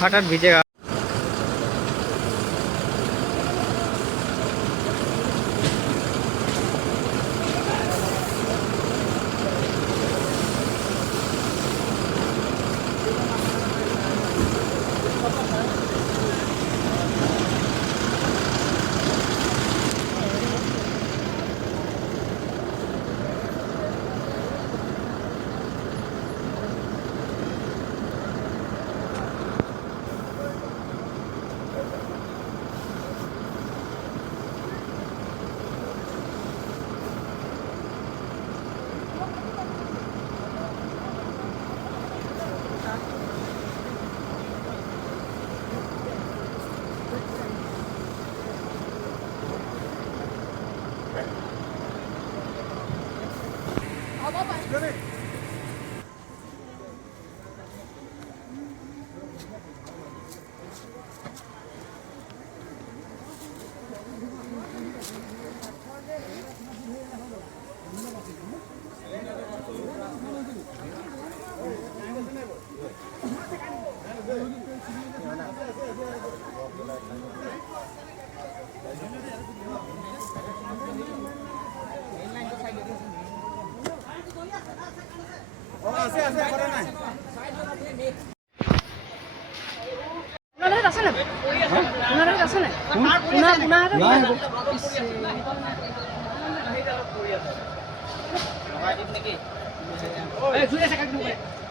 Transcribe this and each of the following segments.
हठात भिजेगा।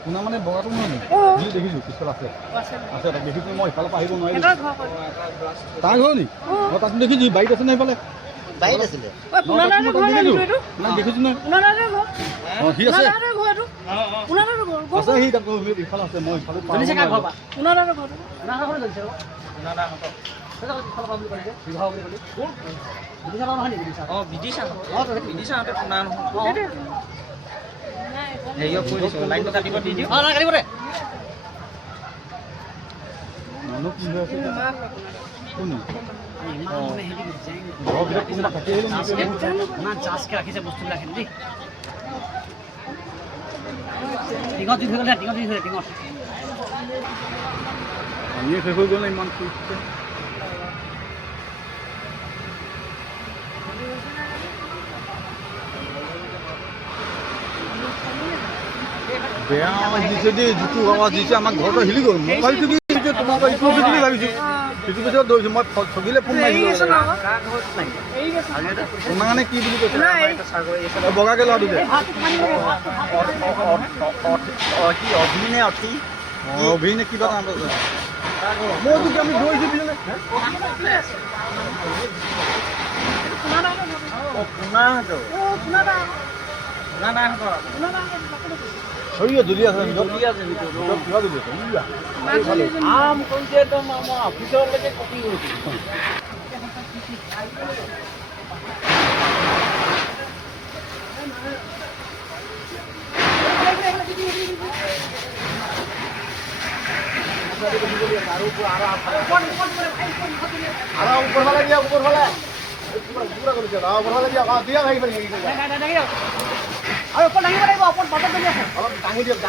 শুনা মানে বগাটো নহয় নেকি দেখিছোঁ পিছফাল আছে আছে তাক দেখিছোঁ মই ইফালৰ পৰা আহিব নোৱাৰিলোঁ তাৰ ঘৰ নি মই তাক দেখিছোঁ বাইক আছে নে ইফালে বাইক আছিলে দেখিছোঁ নহয় অঁ সি আছে আছে সি তাক ইফালে আছে মই ইফালে लाइन काटिब दी दियो মানুহ কি হৈ আছে কোন ঘৰৰ ভিতৰত কোনোবা থাকি আহিলোঁ চাৰ্জকে ৰাখিছে বস্তুবিলাক দেই টিঙত দি থৈ গ'লে টিঙত পানীয়ে শেষ হৈ গ'ল ইমান ফুৰিছে বেয়া আৱাজ দিছে দেই যিটো আৱাজ দিছে আমাৰ ঘৰটো হিলি গ'ল মই ভাবিছোঁ কি তোমালোকৰ ইটো বুলি ভাবিছোঁ সেইটো পিছত দৌৰিছোঁ মই চকিলে ফোন মাৰিছোঁ মানে কি বুলি কৈছে বগাকৈ ল'ৰাটো যে অভিনে অতি অভিনে কিবা নাম আছে মইতো আমি দৌৰিছোঁ পিছনে জ্বলি আছে আম কৈছে একদম আমাৰ অফিচৰলৈকে কপি কৰিছোঁ আৰু ওপৰফালে দিয়া ওপৰফালে পুৰা কৰিছে ওপৰফালে দিয়া দিয়া ভাগি পাৰি আৰু ওপৰত দাঙিব লাগিব ওপৰত বাটত লাগি আছে অলপ দাঙি দিয়ক